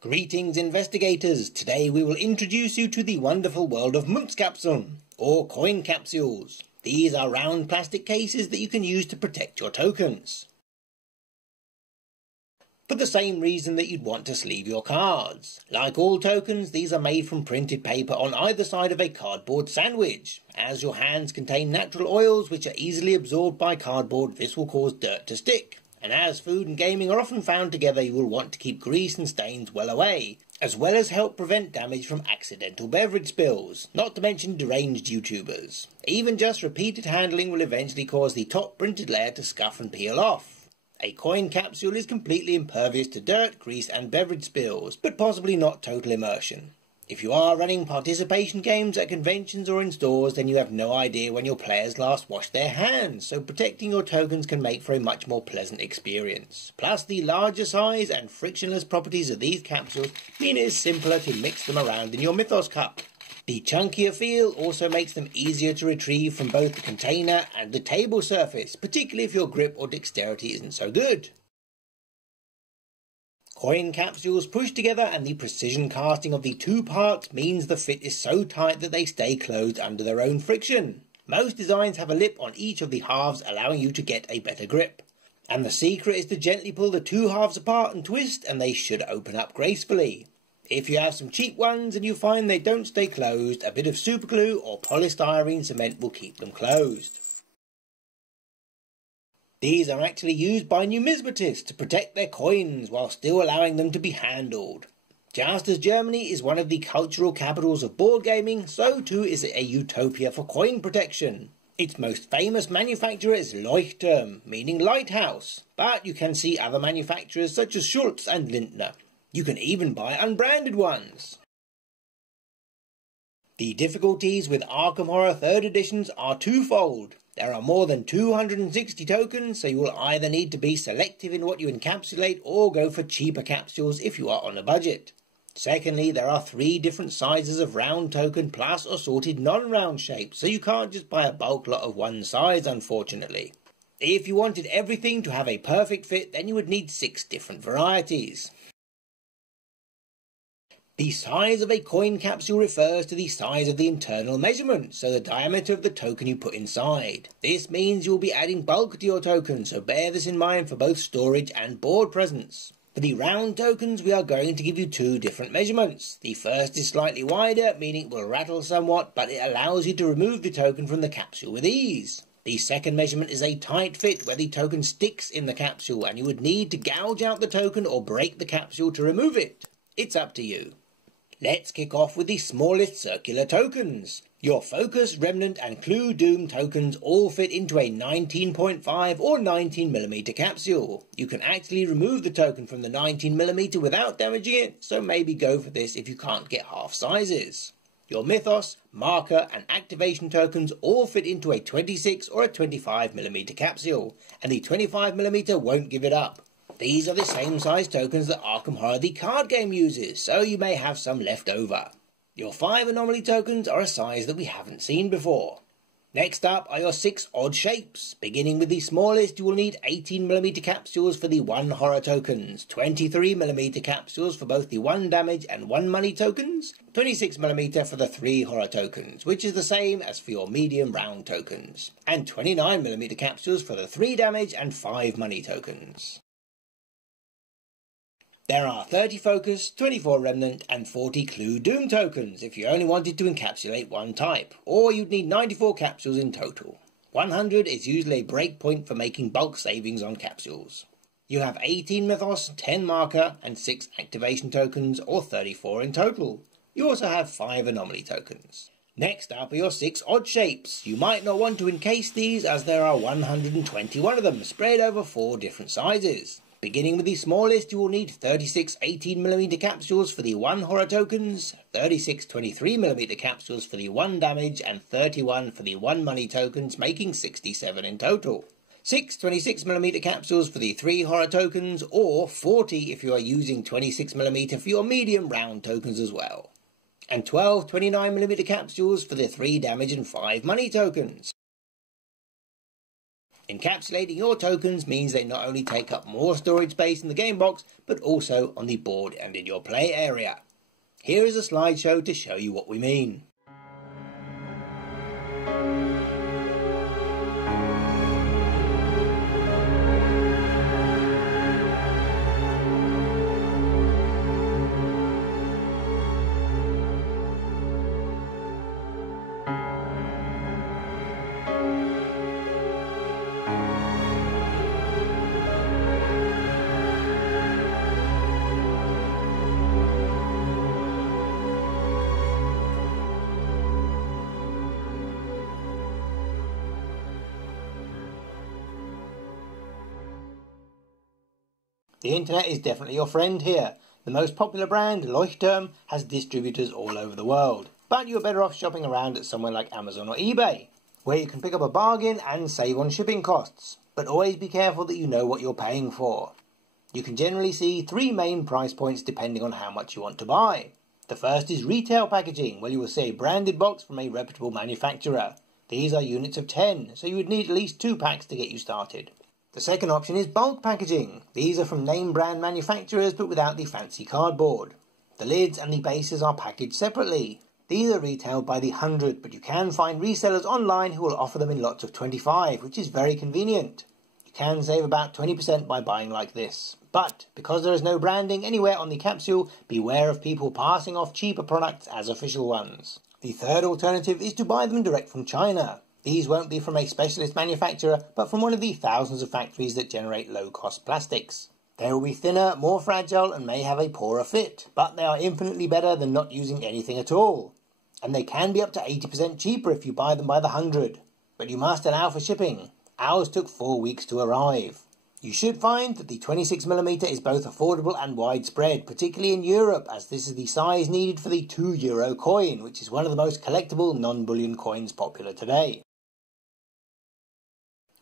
Greetings investigators, today we will introduce you to the wonderful world of Capsule, or coin capsules. These are round plastic cases that you can use to protect your tokens. For the same reason that you'd want to sleeve your cards. Like all tokens, these are made from printed paper on either side of a cardboard sandwich. As your hands contain natural oils which are easily absorbed by cardboard, this will cause dirt to stick. And as food and gaming are often found together, you will want to keep grease and stains well away, as well as help prevent damage from accidental beverage spills, not to mention deranged YouTubers. Even just repeated handling will eventually cause the top printed layer to scuff and peel off. A coin capsule is completely impervious to dirt, grease and beverage spills, but possibly not total immersion. If you are running participation games at conventions or in stores, then you have no idea when your players last washed their hands, so protecting your tokens can make for a much more pleasant experience. Plus, the larger size and frictionless properties of these capsules mean it is simpler to mix them around in your Mythos cup. The chunkier feel also makes them easier to retrieve from both the container and the table surface, particularly if your grip or dexterity isn't so good. Coin capsules push together, and the precision casting of the two parts means the fit is so tight that they stay closed under their own friction. Most designs have a lip on each of the halves, allowing you to get a better grip. And the secret is to gently pull the two halves apart and twist, and they should open up gracefully. If you have some cheap ones and you find they don't stay closed, a bit of superglue or polystyrene cement will keep them closed. These are actually used by numismatists to protect their coins while still allowing them to be handled. Just as Germany is one of the cultural capitals of board gaming, so too is it a utopia for coin protection. Its most famous manufacturer is Leuchtturm, meaning lighthouse, but you can see other manufacturers such as Schultz and Lindner. You can even buy unbranded ones. The difficulties with Arkham Horror Third Editions are twofold. There are more than 260 tokens, so you will either need to be selective in what you encapsulate or go for cheaper capsules if you are on a budget. Secondly, there are 3 different sizes of round token plus assorted non-round shapes, so you can't just buy a bulk lot of one size, unfortunately. If you wanted everything to have a perfect fit, then you would need 6 different varieties. The size of a coin capsule refers to the size of the internal measurement, so the diameter of the token you put inside. This means you will be adding bulk to your token, so bear this in mind for both storage and board presence. For the round tokens, we are going to give you 2 different measurements. The first is slightly wider, meaning it will rattle somewhat, but it allows you to remove the token from the capsule with ease. The second measurement is a tight fit, where the token sticks in the capsule, and you would need to gouge out the token or break the capsule to remove it. It's up to you. Let's kick off with the smallest circular tokens. Your Focus, Remnant and Clue Doom tokens all fit into a 19.5 or 19mm capsule. You can actually remove the token from the 19mm without damaging it, so maybe go for this if you can't get half sizes. Your Mythos, Marker and Activation tokens all fit into a 26 or a 25mm capsule, and the 25mm won't give it up. These are the same size tokens that Arkham Horror the card game uses, so you may have some left over. Your 5 Anomaly tokens are a size that we haven't seen before. Next up are your 6 odd shapes. Beginning with the smallest, you will need 18mm capsules for the 1 horror tokens, 23mm capsules for both the 1 damage and 1 money tokens, 26mm for the 3 horror tokens, which is the same as for your medium round tokens, and 29mm capsules for the 3 damage and 5 money tokens. There are 30 Focus, 24 Remnant and 40 Clue Doom tokens if you only wanted to encapsulate one type, or you'd need 94 capsules in total. 100 is usually a break point for making bulk savings on capsules. You have 18 Mythos, 10 Marker and 6 Activation tokens, or 34 in total. You also have 5 Anomaly tokens. Next up are your 6 odd shapes. You might not want to encase these as there are 121 of them spread over 4 different sizes. Beginning with the smallest, you will need 36 18mm capsules for the 1 horror tokens, 36 23mm capsules for the 1 damage, and 31 for the 1 money tokens, making 67 in total. 6 26mm capsules for the 3 horror tokens, or 40 if you are using 26mm for your medium round tokens as well. And 12 29mm capsules for the 3 damage and 5 money tokens. Encapsulating your tokens means they not only take up more storage space in the game box, but also on the board and in your play area. Here is a slideshow to show you what we mean. The internet is definitely your friend here. The most popular brand, Leuchtturm, has distributors all over the world. But you're better off shopping around at somewhere like Amazon or eBay, where you can pick up a bargain and save on shipping costs. But always be careful that you know what you're paying for. You can generally see 3 main price points depending on how much you want to buy. The first is retail packaging, where you will see a branded box from a reputable manufacturer. These are units of 10, so you would need at least 2 packs to get you started. The second option is bulk packaging. These are from name brand manufacturers but without the fancy cardboard. The lids and the bases are packaged separately. These are retailed by the 100, but you can find resellers online who will offer them in lots of 25, which is very convenient. You can save about 20% by buying like this. But because there is no branding anywhere on the capsule, beware of people passing off cheaper products as official ones. The third alternative is to buy them direct from China. These won't be from a specialist manufacturer, but from one of the thousands of factories that generate low-cost plastics. They will be thinner, more fragile, and may have a poorer fit, but they are infinitely better than not using anything at all. And they can be up to 80% cheaper if you buy them by the 100. But you must allow for shipping. Ours took 4 weeks to arrive. You should find that the 26mm is both affordable and widespread, particularly in Europe, as this is the size needed for the €2 coin, which is one of the most collectible non-bullion coins popular today.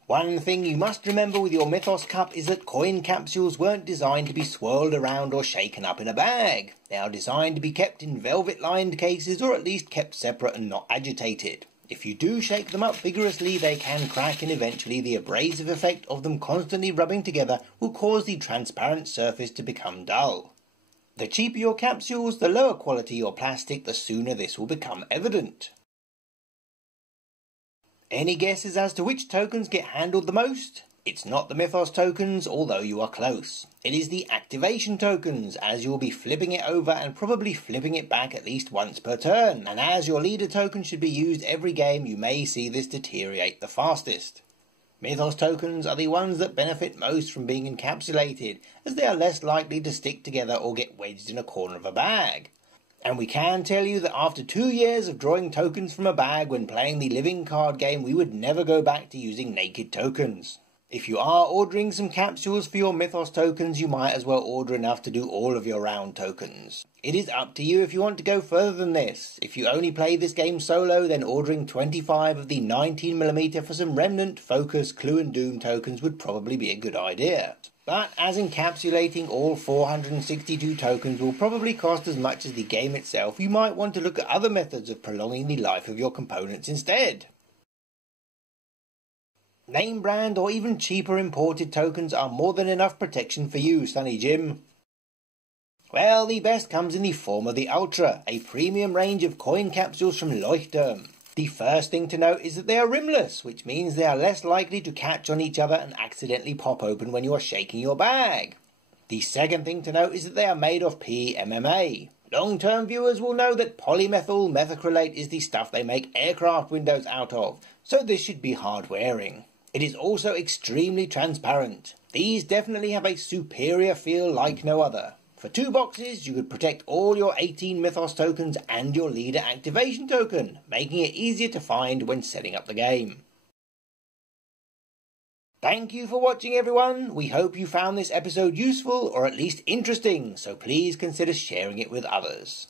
One thing you must remember with your Mythos cup is that coin capsules weren't designed to be swirled around or shaken up in a bag. They are designed to be kept in velvet-lined cases, or at least kept separate and not agitated. If you do shake them up vigorously, they can crack, and eventually the abrasive effect of them constantly rubbing together will cause the transparent surface to become dull. The cheaper your capsules, the lower quality your plastic, the sooner this will become evident. Any guesses as to which tokens get handled the most? It's not the Mythos tokens, although you are close. It is the activation tokens, as you will be flipping it over and probably flipping it back at least once per turn. And as your leader token should be used every game, you may see this deteriorate the fastest. Mythos tokens are the ones that benefit most from being encapsulated, as they are less likely to stick together or get wedged in a corner of a bag. And we can tell you that after 2 years of drawing tokens from a bag when playing the living card game, we would never go back to using naked tokens. If you are ordering some capsules for your Mythos tokens, you might as well order enough to do all of your round tokens. It is up to you if you want to go further than this. If you only play this game solo, then ordering 25 of the 19mm for some Remnant, Focus, Clue and Doom tokens would probably be a good idea. But as encapsulating all 462 tokens will probably cost as much as the game itself, you might want to look at other methods of prolonging the life of your components instead. Name brand or even cheaper imported tokens are more than enough protection for you, Sonny Jim. Well, the best comes in the form of the Ultra, a premium range of coin capsules from Leuchtturm. The first thing to note is that they are rimless, which means they are less likely to catch on each other and accidentally pop open when you are shaking your bag. The second thing to note is that they are made of PMMA. Long-term viewers will know that polymethyl methacrylate is the stuff they make aircraft windows out of, so this should be hard wearing. It is also extremely transparent. These definitely have a superior feel like no other. For 2 boxes, you could protect all your 18 Mythos tokens and your leader activation token, making it easier to find when setting up the game. Thank you for watching, everyone. We hope you found this episode useful or at least interesting, so please consider sharing it with others.